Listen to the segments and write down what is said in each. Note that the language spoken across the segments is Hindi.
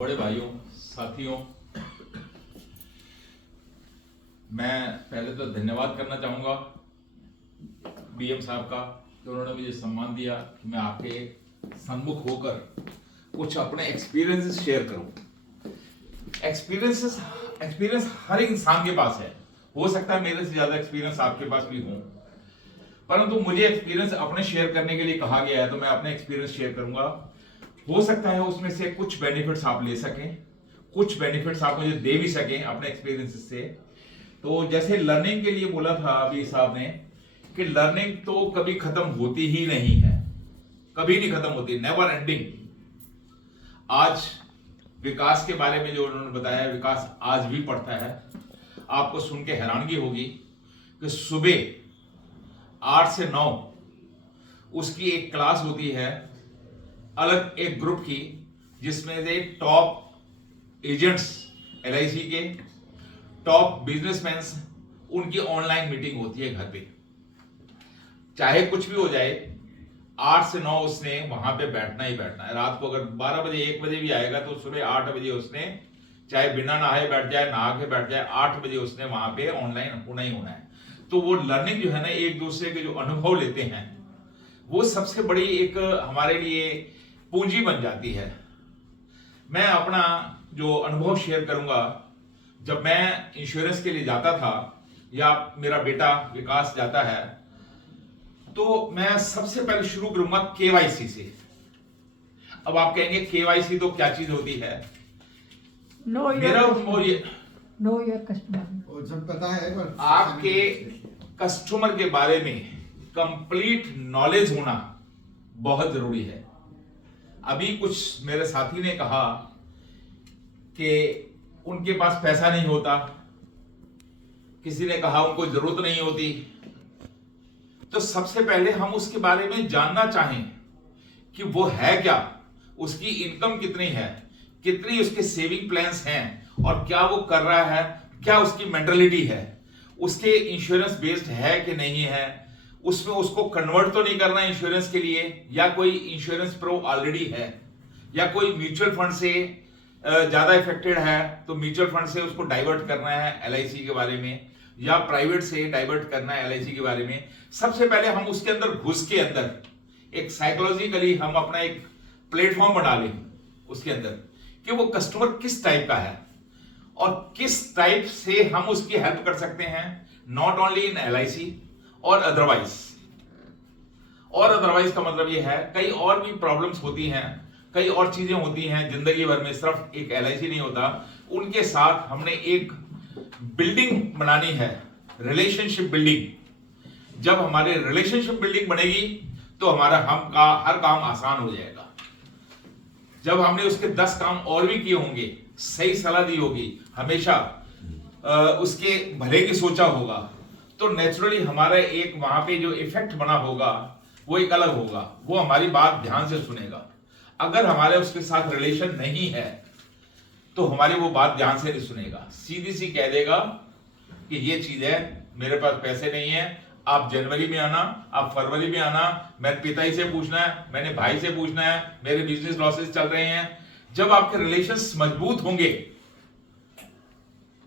बड़े भाइयों, साथियों, मैं पहले तो धन्यवाद करना चाहूँगा बीएम साहब का कि उन्होंने मुझे सम्मान दिया कि मैं आपके सम्मुख होकर कुछ अपने एक्सपीरियंसेस शेयर करूं। एक्सपीरियंस हर इंसान के पास है, हो सकता है मेरे से ज्यादा एक्सपीरियंस आपके पास भी हो, परंतु मुझे एक्सपीरियंस अपने शेयर करने के लिए कहा गया है तो मैं अपने एक्सपीरियंस शेयर करूंगा। हो सकता है उसमें से कुछ बेनिफिट्स आप ले सकें, कुछ बेनिफिट्स आप मुझे दे भी सकें अपने एक्सपीरियंस से। तो जैसे लर्निंग के लिए बोला था अभी साहब ने कि लर्निंग तो कभी खत्म होती ही नहीं है, कभी नहीं खत्म होती, नेवर एंडिंग। आज विकास के बारे में जो उन्होंने बताया, विकास आज भी पढ़ता है। आपको सुन के हैरानगी होगी कि सुबह 8 से 9 उसकी एक क्लास होती है, अलग एक ग्रुप की, जिसमें से टॉप एजेंट्स एलआईसी के, टॉप बिजनेसमैन, उनकी ऑनलाइन मीटिंग होती है घर पे। चाहे कुछ भी हो जाए, 8 से 9 उसने वहां पे बैठना ही बैठना है। रात को अगर 12 बजे 1 बजे भी आएगा तो सुबह 8 बजे उसने, चाहे बिना नहाए बैठ जाए, नहा के बैठ जाए, 8 बजे उसने वहां पे ऑनलाइन होना ही होना है। तो वो लर्निंग जो है ना, एक दूसरे के जो अनुभव लेते हैं, वो सबसे बड़ी एक हमारे लिए पूंजी बन जाती है। मैं अपना जो अनुभव शेयर करूंगा, जब मैं इंश्योरेंस के लिए जाता था या मेरा बेटा विकास जाता है, तो मैं सबसे पहले शुरू करूंगा केवाईसी से। अब आप कहेंगे केवाईसी तो क्या चीज होती है? मेरा अनुभव ये, नो योर कस्टमर, सब पता है पर आपके कस्टमर के बारे में कंप्लीट नॉलेज होना बहुत जरूरी है। अभी कुछ मेरे साथी ने कहा कि उनके पास पैसा नहीं होता, किसी ने कहा उनको जरूरत नहीं होती। तो सबसे पहले हम उसके बारे में जानना चाहें कि वो है क्या, उसकी इनकम कितनी है, कितनी उसके सेविंग प्लान्स हैं, और क्या वो कर रहा है, क्या उसकी मेंटालिटी है, उसके इंश्योरेंस बेस्ड है कि नहीं है, उसमें उसको कन्वर्ट तो नहीं करना इंश्योरेंस के लिए, या कोई इंश्योरेंस प्रो ऑलरेडी है, या कोई म्यूचुअल फंड से ज्यादा इफेक्टेड है तो म्यूचुअल फंड से उसको डाइवर्ट करना है एलआईसी के बारे में, या प्राइवेट से डाइवर्ट करना है एलआईसी के बारे में। सबसे पहले हम उसके अंदर घुस के अंदर एक साइकोलॉजिकली हम अपना एक प्लेटफॉर्म बना लें उसके अंदर कि वो कस्टमर किस टाइप का है और किस टाइप से हम उसकी हेल्प कर सकते हैं, नॉट ओनली इन एलआईसी और अदरवाइज। और अदरवाइज का मतलब ये है कई और भी प्रॉब्लम्स होती हैं, कई और चीजें होती हैं जिंदगी भर में, सिर्फ एक एलआईसी नहीं होता। उनके साथ हमने एक बिल्डिंग बनानी है, रिलेशनशिप बिल्डिंग। जब हमारे रिलेशनशिप बिल्डिंग बनेगी तो हमारा हर काम आसान हो जाएगा। जब हमने उसके 10 काम और भी किए होंगे, सही सलाह दी होगी, हमेशा उसके भले की सोचा होगा, तो नेचुरली हमारा एक वहां पे जो इफेक्ट बना होगा वो एक अलग होगा। वो हमारी बात ध्यान से सुनेगा। अगर हमारे उसके साथ रिलेशन नहीं है तो हमारी वो बात ध्यान से नहीं सुनेगा, सीधी सी कह देगा कि ये चीज है, मेरे पास पैसे नहीं है, आप जनवरी में आना, आप फरवरी में आना, मेरे पिताजी से पूछना है, मैंने भाई से पूछना है, मेरे बिजनेस लॉसेस चल रहे हैं। जब आपके रिलेशंस मजबूत होंगे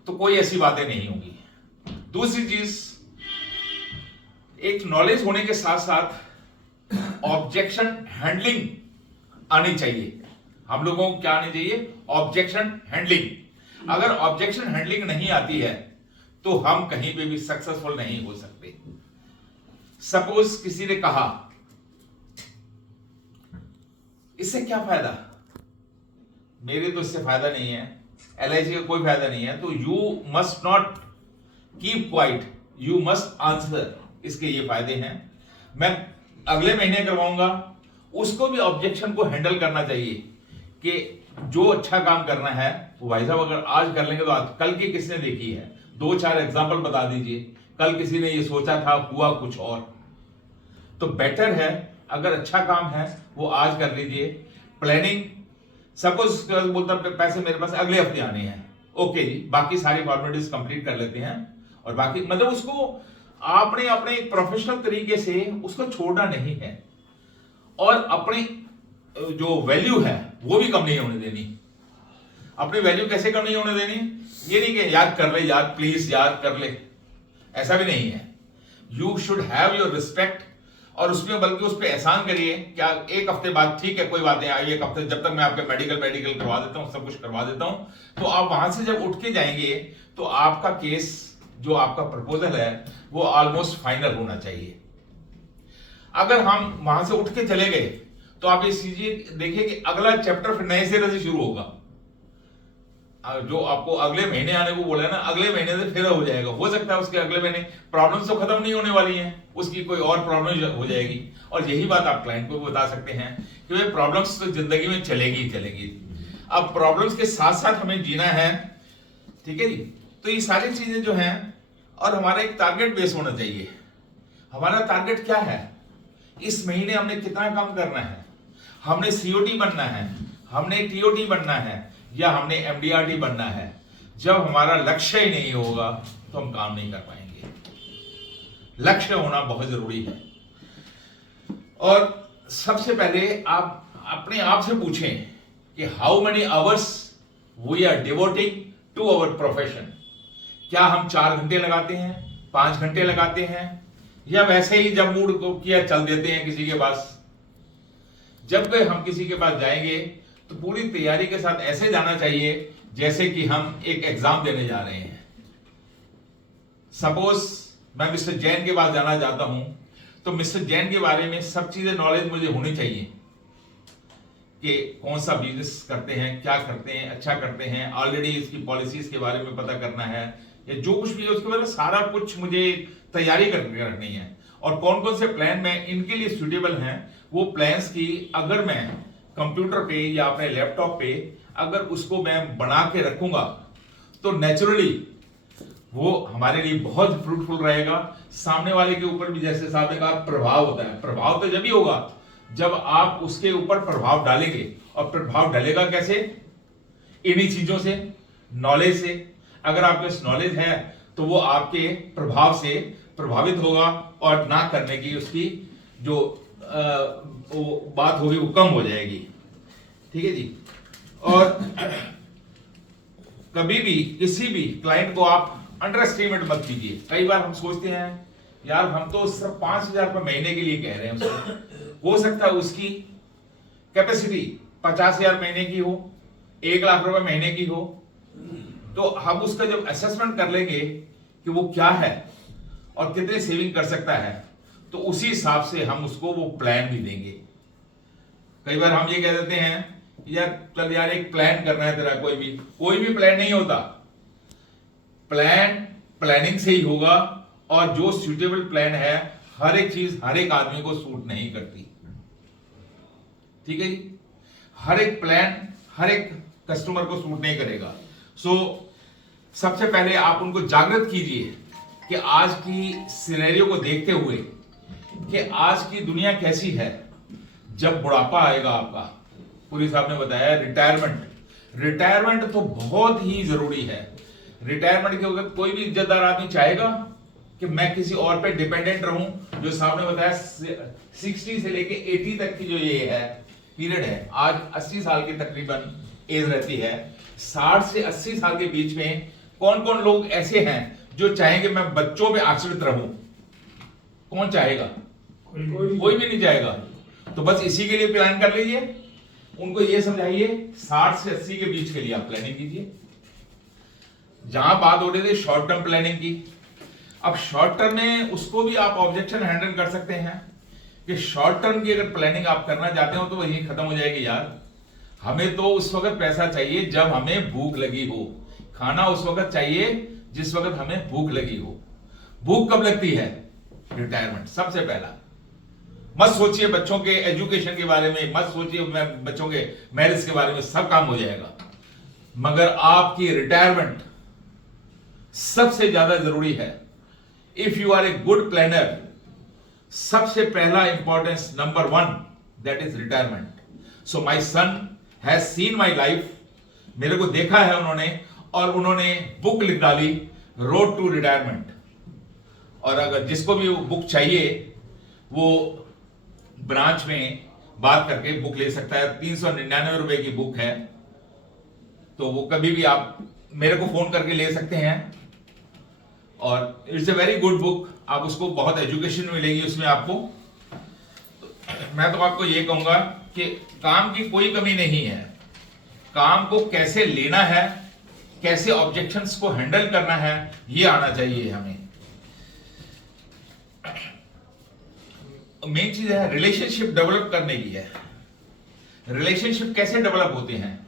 तो कोई ऐसी बातें नहीं होंगी। दूसरी चीज, एक नॉलेज होने के साथ साथ ऑब्जेक्शन हैंडलिंग आनी चाहिए। हम लोगों को क्या आनी चाहिए? Objection handling. अगर ऑब्जेक्शन हैंडलिंग नहीं आती है तो हम कहीं पे भी सक्सेसफुल नहीं हो सकते। सपोज किसी ने कहा इससे क्या फायदा, मेरे तो इससे फायदा नहीं है, एलआईसी का कोई फायदा नहीं है, तो you must not keep quiet, you must answer, इसके ये फायदे हैं, मैं अगले महीने करवाऊंगा। उसको भी ऑब्जेक्शन को हैंडल करना चाहिए कि जो अच्छा काम करना है वो भाई साहब अगर आज कर लेंगे तो आज, कल की किसने देखी है? 2-4 एग्जांपल बता दीजिए, कल किसी ने ये सोचा था, हुआ कुछ और। तो बेटर है अगर अच्छा काम है वो आज कर लीजिए। प्लानिंग, सपोज बोलता पैसे मेरे पास अगले हफ्ते आने हैं, ओके जी, बाकी सारी फॉर्मेलिटीज कंप्लीट कर लेते हैं, और बाकी मतलब उसको आपने अपने एक प्रोफेशनल तरीके से उसको छोड़ना नहीं है, और अपनी जो वैल्यू है वो भी कम नहीं होने देनी। अपनी वैल्यू कैसे कम नहीं होने देनी? ये नहीं कि याद कर ले यार, प्लीज याद कर ले, ऐसा भी नहीं है। You should have your respect, और उसमें बल्कि उस पर एहसान करिए। क्या एक हफ्ते बाद ठीक है, कोई बात नहीं, आइए एक हफ्ते, जब तक मैं आपके मेडिकल करवा देता हूं, सब कुछ करवा देता हूं, तो आप वहां से जब उठ के जाएंगे तो आपका केस, जो आपका प्रपोजल है, वो ऑलमोस्ट फाइनल होना चाहिए। अगर हम वहां से उठ के चले गए तो आप ये चीजें देखिए कि अगला चैप्टर फिर नए सिरे से शुरू होगा। जो आपको अगले महीने आने को बोला है ना, अगले महीने से फिर हो जाएगा। हो सकता है उसके अगले महीने प्रॉब्लम्स तो खत्म नहीं होने वाली हैं, उसकी कोई और प्रॉब्लम हो जाएगी। और यही बात आप क्लाइंट को भी बता सकते हैं कि भाई प्रॉब्लम्स तो जिंदगी में चलेगी ही चलेगी। अब प्रॉब्लम्स के साथ साथ हमें जीना है, ठीक है जी। तो ये सारी चीजें जो हैं, और हमारा एक टारगेट बेस होना चाहिए। हमारा टारगेट क्या है? इस महीने हमने कितना काम करना है? हमने सीओटी बनना है, हमने टीओटी बनना है, या हमने एमडीआरटी बनना है? जब हमारा लक्ष्य ही नहीं होगा तो हम काम नहीं कर पाएंगे। लक्ष्य होना बहुत जरूरी है। और सबसे पहले आप अपने आप से पूछें कि how many hours we are devoting to our profession. क्या हम 4 घंटे लगाते हैं, 5 घंटे लगाते हैं, या वैसे ही जब मूड को किया चल देते हैं किसी के पास? जब हम किसी के पास जाएंगे तो पूरी तैयारी के साथ ऐसे जाना चाहिए जैसे कि हम एक एग्जाम देने जा रहे हैं। सपोज मैं मिस्टर जैन के पास जाना चाहता हूं, तो मिस्टर जैन के बारे में सब चीजें नॉलेज मुझे होनी चाहिए कि कौन सा बिजनेस करते हैं, क्या करते हैं, अच्छा करते हैं, ऑलरेडी इसकी पॉलिसीज के बारे में पता करना है, या जो कुछ भी है उसके बारे में सारा कुछ मुझे तैयारी करके रखनी है। और कौन कौन से प्लान में इनके लिए सुटेबल हैं, वो प्लान्स की अगर मैं कंप्यूटर पे या अपने लैपटॉप पे अगर उसको मैं बना के रखूंगा तो नेचुरली वो हमारे लिए बहुत फ्रूटफुल रहेगा। सामने वाले के ऊपर भी, जैसे साहब ने कहा, प्रभाव होता है। प्रभाव तो जब ही होगा जब आप उसके ऊपर प्रभाव डालेंगे। और प्रभाव डालेगा कैसे? इन्हीं चीजों से, नॉलेज से। अगर आपके पास नॉलेज है तो वो आपके प्रभाव से प्रभावित होगा, और ना करने की उसकी जो वो बात होगी वो कम हो जाएगी। ठीक है जी। और कभी भी किसी भी क्लाइंट को आप अंडर एस्टिमेट मत कीजिए। कई बार हम सोचते हैं यार हम तो सिर्फ 5,000 रुपए महीने के लिए कह रहे हैं उसको। हो सकता है उसकी कैपेसिटी 50,000 महीने की हो, 1 लाख रुपए महीने की हो। तो हम उसका जब असेसमेंट कर लेंगे कि वो क्या है और कितने सेविंग कर सकता है, तो उसी हिसाब से हम उसको वो प्लान भी देंगे। कई बार हम ये कह देते हैं यार चल यार एक प्लान करना है तेरा, कोई भी प्लान नहीं होता। प्लान प्लानिंग से ही होगा, और जो सूटेबल प्लान है, हर एक चीज हर एक आदमी को सूट नहीं करती। ठीक है जी। हर एक प्लान हर एक कस्टमर को सूट नहीं करेगा। सो सबसे पहले आप उनको जागृत कीजिए कि आज की सिनेरियो को देखते हुए कि आज की दुनिया कैसी है। जब बुढ़ापा आएगा आपका, पुरी साहब ने बताया रिटायरमेंट तो बहुत ही जरूरी है। रिटायरमेंट के वक्त कोई भी इज्जतदार आदमी चाहेगा कि मैं किसी और पे डिपेंडेंट रहूं। जो साहब ने बताया 60 से लेके 80 तक की जो ये है पीरियड है, आज 80 साल की तकरीबन एज रहती है। 60 से 80 साल के बीच में कौन कौन लोग ऐसे हैं जो चाहेंगे मैं बच्चों पे आश्रित रहूं? कौन चाहेगा? कोई भी नहीं चाहेगा। तो बस इसी के लिए प्लान कर लीजिए। उनको ये समझाइए 60 से 80 के बीच के लिए आप प्लानिंग कीजिए। जहां बात हो रही थी शॉर्ट टर्म प्लानिंग की, अब शॉर्ट टर्म में उसको भी आप ऑब्जेक्शन हैंडल कर सकते हैं कि शॉर्ट टर्म की अगर प्लानिंग आप करना चाहते हो तो वही खत्म हो जाएगी। यार हमें तो उस वक्त पैसा चाहिए जब हमें भूख लगी हो, खाना उस वक्त चाहिए जिस वक्त हमें भूख लगी हो। भूख कब लगती है? रिटायरमेंट सबसे पहला। मत सोचिए बच्चों के एजुकेशन के बारे में, मत सोचिए बच्चों के मैरिज के बारे में, सब काम हो जाएगा। मगर आपकी रिटायरमेंट सबसे ज्यादा जरूरी है। If you are a good planner, सबसे पहला importance number 1 that is retirement. So my son has seen my life, मेरे को देखा है उन्होंने, और उन्होंने बुक लिख डाली रोड टू रिटायरमेंट। और अगर जिसको भी वो बुक चाहिए वो ब्रांच में बात करके बुक ले सकता है। 399 रुपए की बुक है, तो वो कभी भी आप मेरे को फोन करके ले सकते हैं। और it's a very good book, आप उसको बहुत एजुकेशन मिलेगी उसमें आपको। मैं तो आपको ये कहूंगा कि काम की कोई कमी नहीं है, काम को कैसे लेना है, कैसे ऑब्जेक्शंस को हैंडल करना है, ये आना चाहिए हमें। मेन चीज है रिलेशनशिप डेवलप करने की है। रिलेशनशिप कैसे डेवलप होते हैं?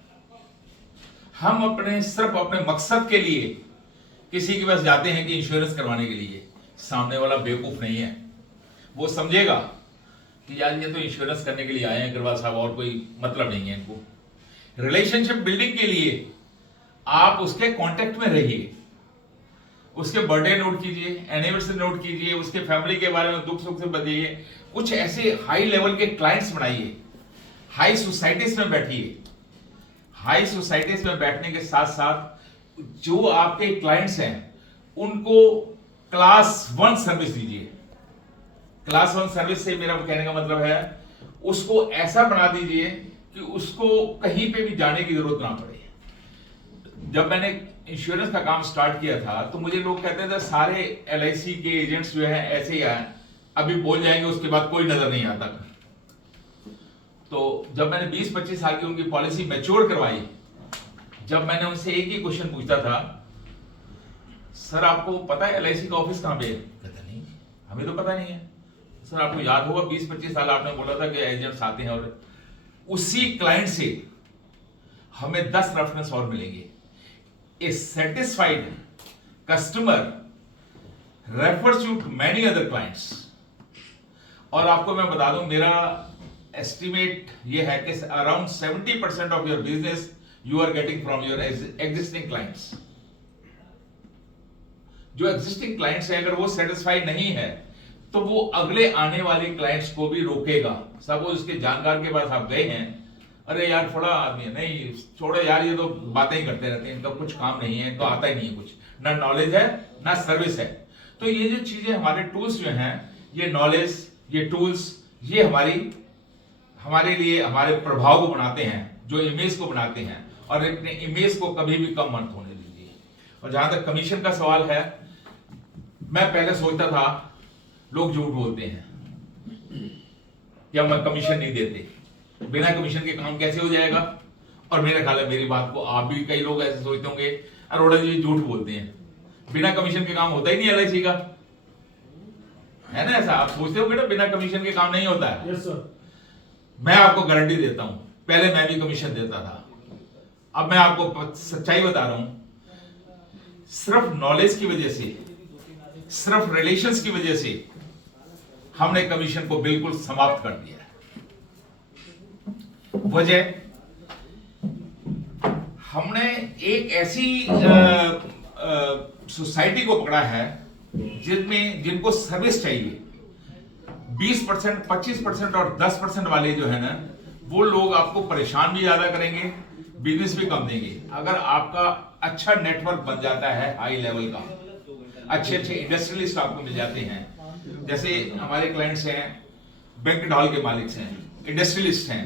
हम सिर्फ अपने मकसद के लिए किसी के पास जाते हैं कि इंश्योरेंस करवाने के लिए। सामने वाला बेवकूफ नहीं है, वो समझेगा कि यार ये तो इंश्योरेंस करने के लिए आए हैं अग्रवाल साहब, और कोई मतलब नहीं है इनको। रिलेशनशिप बिल्डिंग के लिए आप उसके कांटेक्ट में रहिए, उसके बर्थडे नोट कीजिए, एनिवर्सरी नोट कीजिए, उसके फैमिली के बारे में दुख सुख से बताइए। कुछ ऐसे हाई लेवल के क्लाइंट्स बनाइए, हाई सोसाइटीज में बैठिए। हाई सोसाइटीज में बैठने के साथ साथ जो आपके क्लाइंट्स हैं उनको क्लास 1 सर्विस दीजिए। क्लास 1 सर्विस से मेरा कहने का मतलब है उसको ऐसा बना दीजिए कि उसको कहीं पे भी जाने की जरूरत ना पड़े। जब मैंने इंश्योरेंस का काम स्टार्ट किया था तो मुझे लोग कहते थे सारे LIC के एजेंट्स जो हैं ऐसे ही हैं, अभी बोल जाएंगे उसके बाद कोई नजर नहीं आता। तो जब मैंने 20-25 साल की उनकी पॉलिसी मैच्योर करवाई, जब मैंने उनसे एक ही क्वेश्चन पूछता था, सर आपको पता है LIC का ऑफिस कहां पे है? कहता नहीं, हमें तो पता नहीं है। सर आपको याद होगा 20-25 साल आपने बोला था कि एजेंट्स आते हैं, और उसी क्लाइंट से हमें 10 रेफरेंस और मिलेंगे। A satisfied customer refers you to many other clients. और आपको मैं बता दूं, मेरा एस्टिमेट ये है कि around 70% of your business you are getting from your existing clients. जो एग्जिस्टिंग क्लाइंट्स है अगर वो सेटिस्फाइड नहीं है तो वो अगले आने वाले क्लाइंट्स को भी रोकेगा। सपोज उसके जानकार के पास आप गए हैं, अरे यार थोड़ा आदमी है, नहीं छोड़ो यार ये तो बातें ही करते रहते हैं, इनका कुछ काम नहीं है, इनको आता ही नहीं है कुछ, ना नॉलेज है ना सर्विस है। तो ये जो चीजें हमारे टूल्स जो हैं, ये नॉलेज, ये टूल्स, ये हमारे लिए हमारे प्रभाव को बनाते हैं, जो इमेज को बनाते हैं, और अपने इमेज को कभी भी कम मत होने दीजिए। और जहां तक कमीशन का सवाल है, मैं पहले सोचता था लोग झूठ बोलते हैं कि हम कमीशन नहीं देते, बिना कमीशन के काम कैसे हो जाएगा। और मेरा ख्याल है मेरी बात को आप भी कई लोग ऐसे सोचते होंगे, अरोड़ा जी झूठ बोलते हैं, बिना कमीशन के काम होता ही नहीं LIC का, है ना? ऐसा आप सोचते होंगे ना, बिना कमीशन के काम नहीं होता है। Yes sir. मैं आपको गारंटी देता हूं, पहले मैं भी कमीशन देता था, अब मैं आपको सच्चाई बता रहा हूं। सिर्फ नॉलेज की वजह से, सिर्फ रिलेशंस की वजह से हमने कमीशन को बिल्कुल समाप्त कर दिया है। वजह, हमने एक ऐसी सोसाइटी को पकड़ा है जिनको सर्विस चाहिए। 20%, 25% और 10% वाले जो है ना, वो लोग आपको परेशान भी ज्यादा करेंगे, बिजनेस भी कम देंगे। अगर आपका अच्छा नेटवर्क बन जाता है हाई लेवल का, अच्छे इंडस्ट्रियलिस्ट आपको मिल जाते हैं, जैसे हमारे क्लाइंट्स हैं बैंक्वेट हॉल के मालिक हैं, इंडस्ट्रियलिस्ट हैं,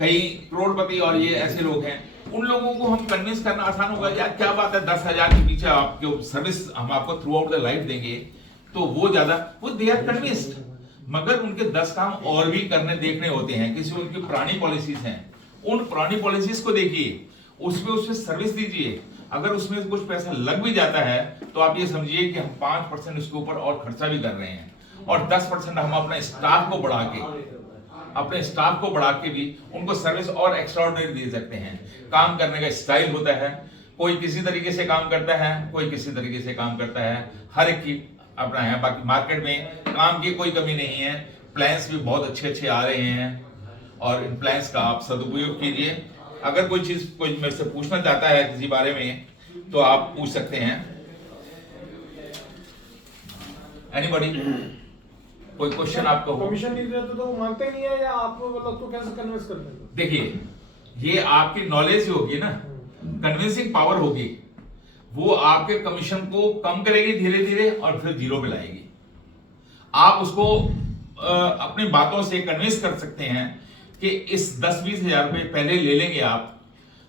कई करोड़पति और ये ऐसे लोग हैं, उन लोगों को हम कन्विंस करना आसान होगा। यार क्या बात है, 10,000 के पीछे आपको सर्विस हम आपको थ्रू आउट द लाइफ देंगे, तो वो दे आर कन्विंस्ड। मगर उनके 10 काम और भी करने देखने होते हैं। किसी उनकी पुरानी पॉलिसीज हैं, उन पुरानी पॉलिसीज को देखिए, उसमें सर्विस दीजिए। अगर उसमें कुछ पैसा लग भी जाता है तो आप ये समझिए कि हम 5% उसके ऊपर और खर्चा भी कर रहे हैं, और 10% हम अपने स्टाफ को बढ़ा के भी उनको सर्विस और एक्स्ट्राऑर्डिनरी दे सकते हैं। काम करने का स्टाइल होता है, कोई किसी तरीके से काम करता है, कोई किसी तरीके से काम करता है, हर एक की अपना है। बाकी मार्केट में काम की कोई कमी नहीं है, प्लान्स भी बहुत अच्छे आ रहे हैं, और इन प्लान्स का आप सदुपयोग कीजिए। अगर कोई मेरे से पूछना चाहता है किसी बारे में तो आप पूछ सकते हैं। एनीबॉडी, कोई क्वेश्चन आपको हो? कमीशन नहीं देते तो वो मानते ही नहीं है, या आप मतलब तो कैसे कन्विंस करते हैं? देखिए, ये आपकी नॉलेज होगी ना, कन्विंसिंग पावर होगी, वो आपके कमीशन को कम करेगी धीरे धीरे और फिर जीरो पे लाएगी। आप उसको अपनी बातों से कन्विंस कर सकते हैं कि इस 10-20 हजार रुपए पहले ले लेंगे आप,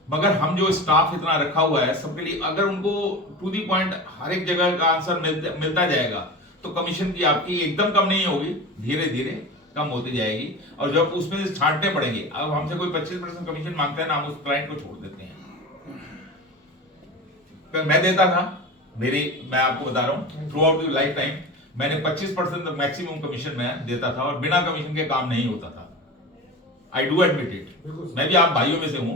मगर हम जो स्टाफ इतना रखा हुआ है सबके लिए, अगर उनको टू दी पॉइंट हर एक जगह का आंसर मिलता जाएगा तो कमीशन की आपकी एकदम कम नहीं होगी, धीरे धीरे कम होती जाएगी। और जब उसमें से छांटने पड़ेंगे, अब हमसे कोई 25% कमीशन मांगता है ना, हम उस क्लाइंट को छोड़ देते हैं। तो मैं देता था, मैं आपको बता रहा हूं, through out the life time मैंने 25% तक मैक्सिमम कमीशन मैं देता था, और बिना कमीशन के काम नहीं होता था। आई डू एडमिट इट, मैं भी आप भाइयों में से हूं।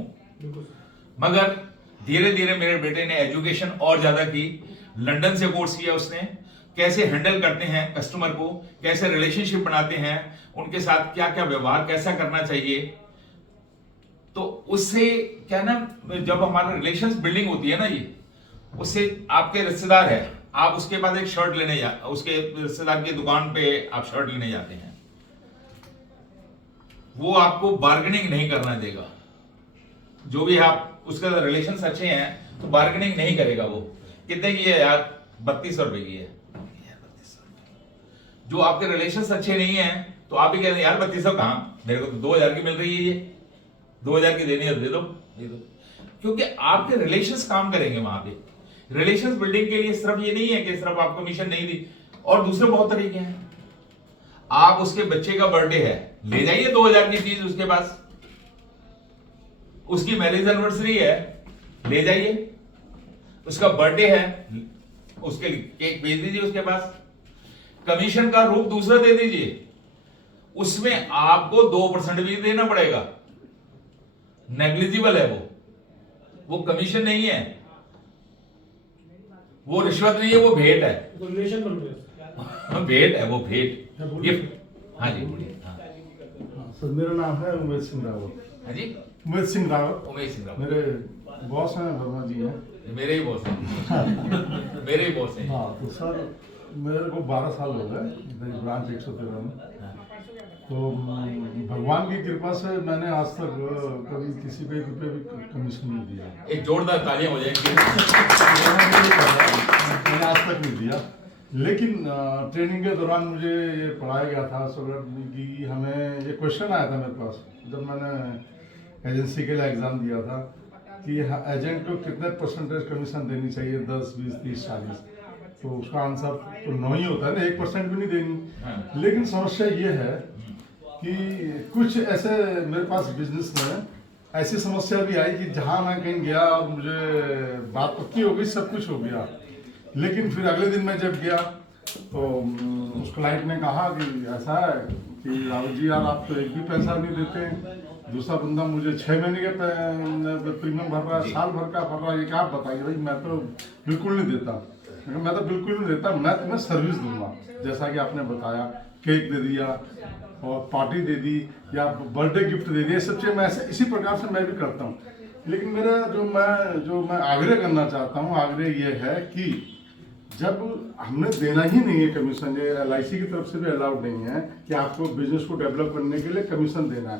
मगर धीरे धीरे मेरे बेटे ने एजुकेशन और ज्यादा की, लंदन से कोर्स किया उसने, कैसे हैंडल करते हैं कस्टमर को, कैसे रिलेशनशिप बनाते हैं, उनके साथ क्या क्या व्यवहार कैसा करना चाहिए। तो उससे क्या ना, जब हमारा रिलेशंस बिल्डिंग होती है ना, ये उससे आपके रिश्तेदार है, आप उसके बाद एक शर्ट लेने उसके रिश्तेदार की दुकान पे आप शर्ट लेने जाते हैं, वो आपको बार्गेनिंग नहीं करना देगा। जो भी आप उसका रिलेशंस अच्छे हैं तो बार्गेनिंग नहीं करेगा। वो कितने की है यार, 3200 रुपए की है। जो आपके रिलेशंस अच्छे नहीं हैं तो आप ही कहते हैं यार 3200 कहां, मेरे को तो 2000 की मिल रही है, ये 2000 की देनी है, दे दो। क्योंकि आपके रिलेशंस काम करेंगे वहां पे। रिलेशंस बिल्डिंग के लिए सिर्फ ये नहीं है कि सिर्फ आप कमीशन नहीं दी, और दूसरे बहुत तरीके हैं। आप उसके बच्चे का बर्थडे है, ले जाइए 2000 की चीज उसके पास। उसकी मैरिज एनिवर्सरी है, ले जाइए। उसका बर्थडे है, उसके लिए केक भेज दीजिए उसके पास। कमीशन का रूप दूसरा दे दीजिए, उसमें आपको 2% भी देना पड़ेगा। नेग्लिजिबल है वो कमीशन नहीं है, वो रिश्वत नहीं है, वो भेंट है। तो रिलेशन बन रहे हैं। भेंट है वो, भेंट, गिफ्ट। हाँ जी बोलिए। हाँ सर, मेरा नाम है उमेश सिंह रावत। हाँ जी, उमेश सिंह रावत। उमेश सिंह रावत मेरे बॉस हैं, वर्मा जी हैं। मेरे ही बॉस हैं। मेरे ही बॉस हैं। हाँ, तो सर मेरे को 12 साल हो गए इधर ब्रांच 113 में। तो भगवान की कृपा से मैंने आज तक कभी किसी को 1 रुपये भी कमीशन नहीं दिया। एक जोरदार तालियां हो जाएंगी। मैंने आज तक नहीं दिया। लेकिन ट्रेनिंग के दौरान मुझे ये पढ़ाया गया था सर कि हमें ये क्वेश्चन आया था मेरे पास जब मैंने एजेंसी के लिए एग्ज़ाम दिया था कि एजेंट को कितने परसेंटेज कमीशन देनी चाहिए, 10, 20, 30, 40। तो उसका आंसर तो 9 ही होता है ना, 1% भी नहीं देनी। लेकिन समस्या ये है कि कुछ ऐसे मेरे पास बिजनेस में ऐसी समस्या भी आई कि जहाँ मैं कहीं गया और मुझे बात पक्की हो गई, सब कुछ हो गया, लेकिन फिर अगले दिन मैं जब गया तो उस क्लाइंट ने कहा कि ऐसा है कि राहुल जी यार आप तो एक भी पैसा नहीं देते, दूसरा बंदा मुझे 6 महीने के प्रीमियम भर रहा है, साल भर का भर रहा है, ये क्या आप बताइए भाई। मैं तो बिल्कुल नहीं देता, मैं तो बिल्कुल नहीं देता, मैं तुम्हें सर्विस दूंगा। जैसा कि आपने बताया, केक दे दिया और पार्टी दे दी या बर्थडे गिफ्ट दे दिया, सब चीज़ मैं ऐसे इसी प्रकार से मैं भी करता हूँ। लेकिन मेरा जो मैं आग्रह करना चाहता हूँ, आग्रह ये है कि जब हमने देना ही नहीं है कमीशन, ये LIC की तरफ से भी अलाउड नहीं है कि आपको बिजनेस को डेवलप करने के लिए कमीशन देना है।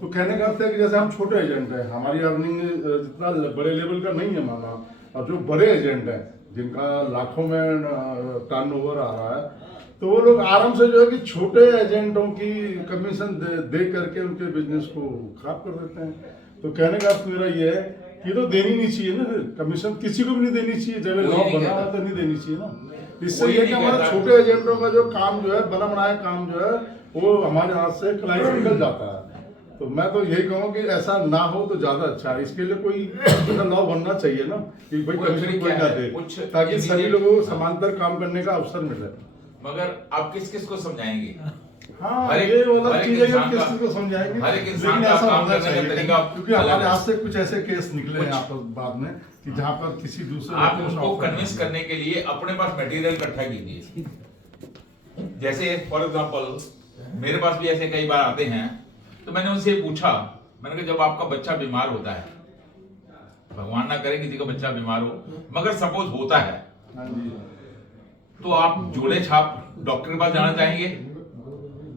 तो कहने का अर्थ है कि जैसे हम छोटे एजेंट हैं, हमारी अर्निंग जितना बड़े लेवल का नहीं है माना, और जो बड़े एजेंट हैं जिनका लाखों में टर्नओवर आ रहा है, तो वो लोग आराम से जो है कि छोटे एजेंटों की कमीशन दे करके उनके बिजनेस को खराब कर देते हैं। तो कहने का अर्थ मेरा ये है कि तो देनी नहीं चाहिए ना, फिर कमीशन किसी को भी नहीं देनी चाहिए, जब लॉ बना है तो नहीं देनी चाहिए ना। इससे ये कि हमारे छोटे एजेंटों का जो काम जो है, बना बनाया काम जो है, वो हमारे हाथ से क्लाइंट निकल जाता है। तो मैं तो यही कहूँ कि ऐसा ना हो तो ज्यादा अच्छा है। इसके लिए कोई लॉ बनना चाहिए ना कि भाई कमीशन कोई ना दे, ताकि सभी लोगों को समांतर काम करने का अवसर मिले। मगर आप किस किस को समझाएंगे? हाँ, ये वाला चीज है कि किस को समझाएंगे, हर एक इंसान लेकिन का ऐसा काम होना करने का चाहिए तरीका क्योंकि हमारे हाथ से कुछ ऐसे केस निकले हैं आपस बाद में कि जहाँ पर किसी दूसरे आप उनको कन्विंस करने के लिए अपने पास मटेरियल इकट्ठा कीजिए। जैसे फॉर एग्जांपल मेरे पास भी ऐसे कई बार आते हैं, तो मैंने उनसे पूछा, मैंने कहा जब आपका बच्चा बीमार होता है, भगवान ना करे किसी का बच्चा बीमार हो, मगर सपोज होता है, तो आप जोड़े छाप डॉक्टर के पास जाना चाहेंगे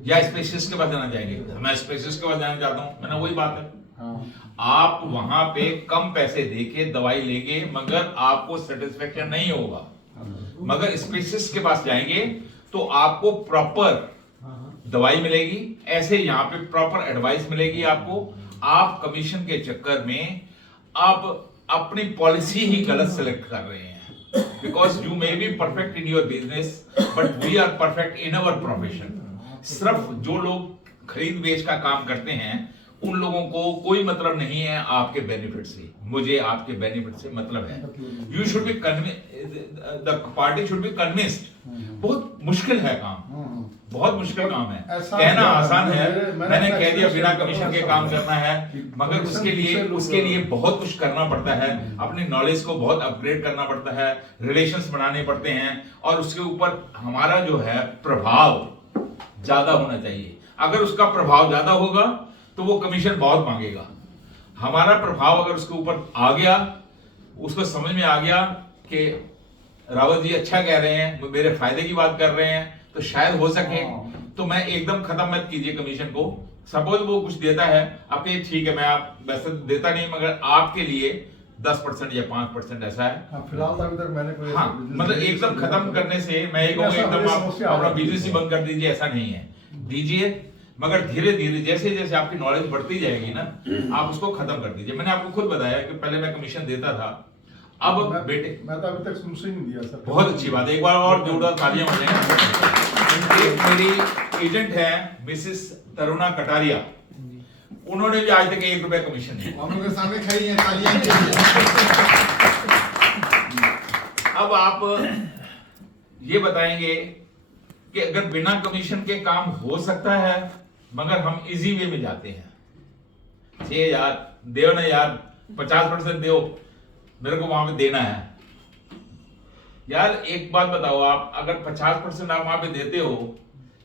या स्पेशलिस्ट के पास जाना चाहेंगे? मैं स्पेशलिस्ट के पास जाना चाहता हूं। मैंने वही बात है, आप वहां पे कम पैसे देके दवाई लेंगे मगर आपको सेटिस्फेक्शन नहीं होगा। मगर स्पेशलिस्ट के पास जाएंगे तो आपको प्रॉपर दवाई मिलेगी, ऐसे यहाँ पे प्रॉपर एडवाइस मिलेगी आपको। आप कमीशन के चक्कर में आप अपनी पॉलिसी ही गलत सेलेक्ट कर रहे हैं, because you may be perfect in your business but we are perfect in our profession. सिर्फ जो लोग खरीद बेच का काम करते हैं उन लोगों को कोई मतलब नहीं है आपके बेनिफिट से, मुझे आपके बेनिफिट से मतलब है। You should be the party should be convinced. बहुत मुश्किल है काम, बहुत मुश्किल काम है, कहना आसान है, मैंने कह दिया बिना कमीशन के काम करना है, मगर उसके लिए बहुत कुछ करना पड़ता है, अपनी नॉलेज को बहुत अपग्रेड करना पड़ता है, रिलेशंस बनाने पड़ते हैं, और उसके ऊपर हमारा जो है प्रभाव ज्यादा होना चाहिए। अगर उसका प्रभाव ज्यादा होगा तो वो कमीशन बहुत मांगेगा। हमारा प्रभाव अगर उसके ऊपर आ गया, उसको समझ में आ गया कि रावत जी अच्छा कह रहे हैं, मेरे फायदे की बात कर रहे हैं, तो शायद हो सके, तो मैं एकदम खत्म मत कीजिए कमीशन को। सपोज वो कुछ देता है, आप कहिए ठीक है मैं आप वैसे देता नहीं, मगर आपके लिए 10% या 5% ऐसा है। फिलहाल अभी तक मैंने कोई मतलब एकदम खत्म करने से मैं ये कहूँगा एकदम आप अपना बिजनेस ही बंद कर दीजिए, ऐसा नहीं है। दीजिए, मगर धीरे धीरे जैसे जैसे आपकी नॉलेज बढ़ती जाएगी ना, आप उसको खत्म कर दीजिए। मैंने आपको खुद बताया कि पहले मैं कमीशन देता था, अब बेटे मैं तो अभी तक सुन से ही नहीं दिया सर। बहुत अच्छी बात है, एक बार और जोरदार तालियां बजाएं। एक मेरी एजेंट है मिसेस तरुणा कटारिया, उन्होंने भी आज तक 1 रुपया कमीशन नहीं। हम लोग के सामने खड़ी हैं, तालियां कीजिए। अब आप ये बताएंगे कि अगर बिना कमीशन के काम हो सकता है, मगर हम इजी वे में जाते हैं, 6,000 दो ना यार, 50% दो, मेरे को वहां पे देना है यार। एक बात बताओ, आप अगर 50% आप वहां पे देते हो,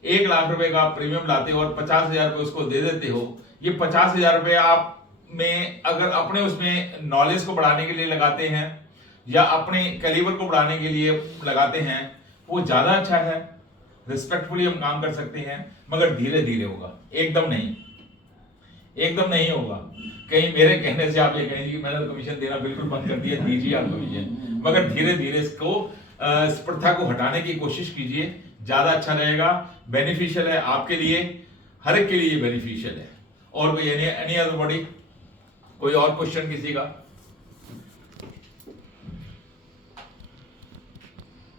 1 लाख रुपए का आप प्रीमियम लाते हो और 50,000 रुपए उसको दे देते हो, ये 50,000 रुपए आप में अगर अपने उसमें नॉलेज को बढ़ाने के लिए लगाते हैं या अपने कैलिबर को बढ़ाने के लिए लगाते हैं, वो ज्यादा अच्छा है। रिस्पेक्टफुली हम काम कर सकते हैं, मगर धीरे धीरे होगा, एकदम नहीं, एकदम नहीं होगा। कहीं मेरे कहने से आप ये कहेंगे कि मैंने तो कमीशन देना बिल्कुल बंद कर दिया, दीजिए आप कमीशन, मगर धीरे धीरे इसको इस प्रथा को हटाने की कोशिश कीजिए, ज्यादा अच्छा रहेगा, बेनिफिशियल है आपके लिए, हर एक के लिए बेनिफिशियल है। और कोई एनी अदर बॉडी, कोई और क्वेश्चन किसी का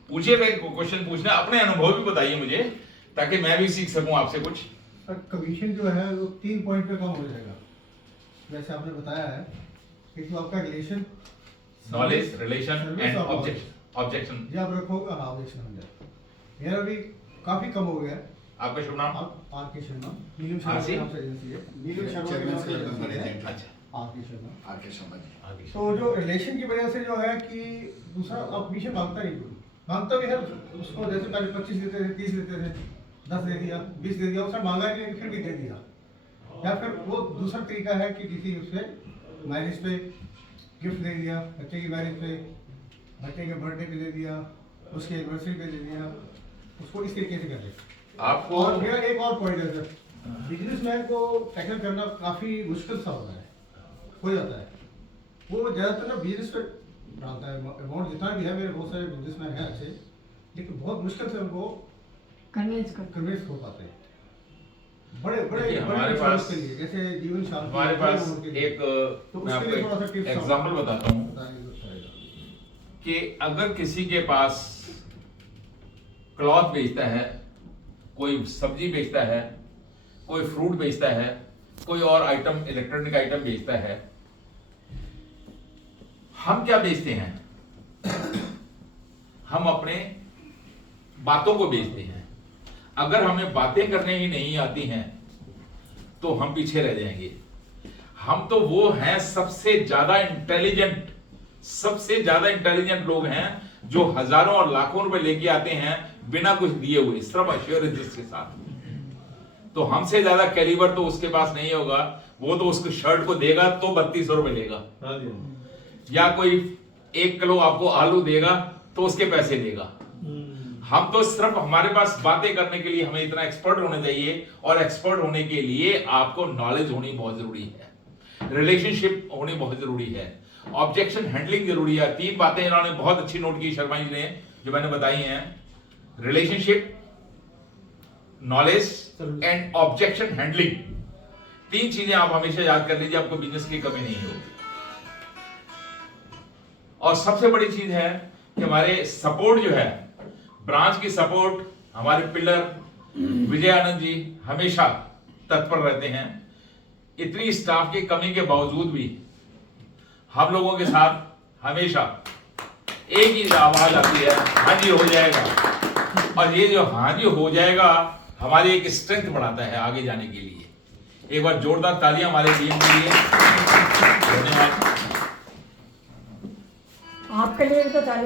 पूछिए, क्वेश्चन पूछना, अपने अनुभव भी बताइए मुझे, ताकि मैं भी सीख सकूं आपसे कुछ। सर कमीशन जो है वो 3 पॉइंट पे कम हो जाएगा, जैसे आपने बताया है कि जो आपका relation, knowledge, relation and objection ये आप रखोगे, हाँ ऑब्जेक्शन हो जाए। मेरा भी काफी कम हो गया है। आपका शुभ नाम? आर के शर्मा, नीलम शर्मा के नाम से एजेंसी है, नीलम शर्मा के नाम से एजेंसी है। अच्छा, आर के शर्मा, आके समझ आगे। तो जो रिलेशन की वजह से जो है कि दूसरा आप कमीशन मांगता नहीं, कोई मांगता भी है उसको, जैसे पहले 25 देते थे, 30 देते थे, 10 दे दिया, 20 दे दिया, उसने मांगा नहीं लेकिन फिर भी दे दिया। या फिर वो दूसरा तरीका है कि किसी उससे मैरिज पे गिफ्ट दे दिया, बच्चे की मैरिज पे, बच्चे के बर्थडे पे दे दिया, उसके एनिवर्सरी पे दे दिया, उसको इस तरीके से कर ले। आपको और मेरा एक और पॉइंट है सर, बिजनेसमैन को टैकल करना काफ़ी मुश्किल सा होता है, हो जाता है। वो ज़्यादातर ना बिजनेस पे डालता है, अमाउंट जितना भी है, मेरे बहुत सारे बिजनेसमैन हैं अच्छे, लेकिन बहुत मुश्किल से उनको कन्विंस हो पाते हैं। बड़े बड़े हमारे पास के लिए, जैसे जीवन साथी, हमारे पास एक तो मैं उसके लिए थोड़ा सा आपको टिप्स एग्जांपल बताता हूँ बताइए तो फायदा। कि अगर किसी के पास क्लॉथ बेचता है, कोई सब्जी बेचता है, कोई फ्रूट बेचता है, कोई और आइटम, इलेक्ट्रॉनिक आइटम बेचता है, हम क्या बेचते हैं? हम अपने बातों को बेचते हैं। अगर हमें बातें करने ही नहीं आती हैं तो हम पीछे रह जाएंगे। हम तो वो हैं सबसे ज्यादा इंटेलिजेंट लोग हैं जो हजारों और लाखों रुपए लेके आते हैं बिना कुछ दिए हुए, सिर्फ एश्योरेंस के साथ। तो हमसे ज्यादा कैलिबर तो उसके पास नहीं होगा। वो तो उसको शर्ट को देगा तो 3200 रुपए लेगा, या कोई 1 किलो आपको आलू देगा तो उसके पैसे देगा। हम तो सिर्फ, हमारे पास बातें करने के लिए हमें इतना एक्सपर्ट होना चाहिए, और एक्सपर्ट होने के लिए आपको नॉलेज होनी बहुत जरूरी है, रिलेशनशिप होनी बहुत जरूरी है, ऑब्जेक्शन हैंडलिंग जरूरी है। 3 बातें इन्होंने बहुत अच्छी नोट की शर्मा जी ने, जो मैंने बताई हैं, relationship, knowledge and objection handling. 3 चीजें आप हमेशा याद कर लीजिए, आपको बिजनेस की कमी नहीं होगी। और सबसे बड़ी चीज है कि हमारे सपोर्ट जो है, ब्रांच की सपोर्ट, हमारे पिलर विजय आनंद जी हमेशा तत्पर रहते हैं। इतनी स्टाफ की कमी के बावजूद भी हम लोगों के साथ हमेशा एक ही आवाज आती है, हाँ जी हो जाएगा। और ये जो हाँ जी हो जाएगा हमारी एक स्ट्रेंथ बढ़ाता है आगे जाने के लिए। एक बार जोरदार तालियां हमारे टीम के लिए। धन्यवाद। आपके लिए भी तो ताली